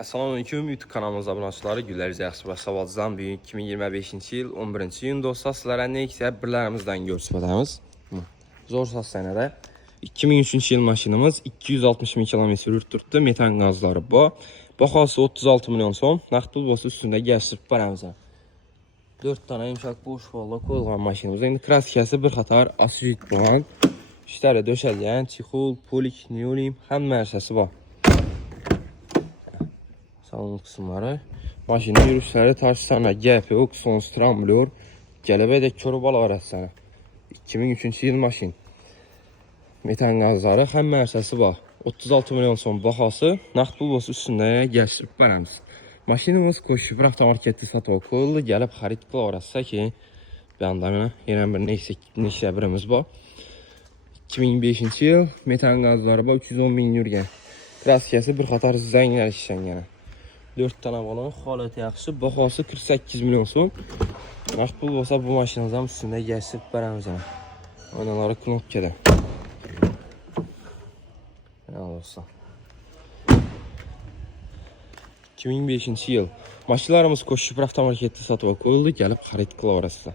Assalamualaikum YouTube kanalımıza abunəçiləri, gülləriz yaxşı və savazdan bugün 2025-ci il 11-ci iyun dostlar sizlərə nə isə birlərimizdən görsədəmiz. Zor səs sənədə 2003-cü il maşınımız 260 km yürütdürdü, metan qazları bu. Baxası 36 milyon son, nağd pul bosu üstündə gəlişib baramıza. 4 tane yumşaq boş valla qoyulğan maşınımız. İndi kraskası bir xatar asıcıq bulan. İşləri döşələyən, çixul, polik, neolim, həm mərsəsi var. Salon kısımları. Maşının yürüyüşləri taşsana, GPO, son stramblyor. Gəlibə körü bala var əsənə. 2003-cü il maşın. Metan qazları, həm mərsəsi var. 36 milyon son baxası, nağd pul bosu üstündə gəlişib baramız. Maşinimiz Koşifir avtomarketdə satıb qoyuldu. Gəlib xarid qıla orası ki, bəndəminə yenə bir neçə birimiz var. 2005-ci il metan qazları var, 310 min yürgən. Kraskası bir xatar zənglər işlən yenə. 4 tane balon, xaləti yaxşı, baxası 48 milyon son. Nağd pul olsa bu maşınımızın üstündə gəlişib baramıza. Aynaları knopkada. Ne olursa. 2005-ci il. Maşınlarımız Koşifir avtomarketdə satıb qoyuldu, gəlib xarid qıla orası.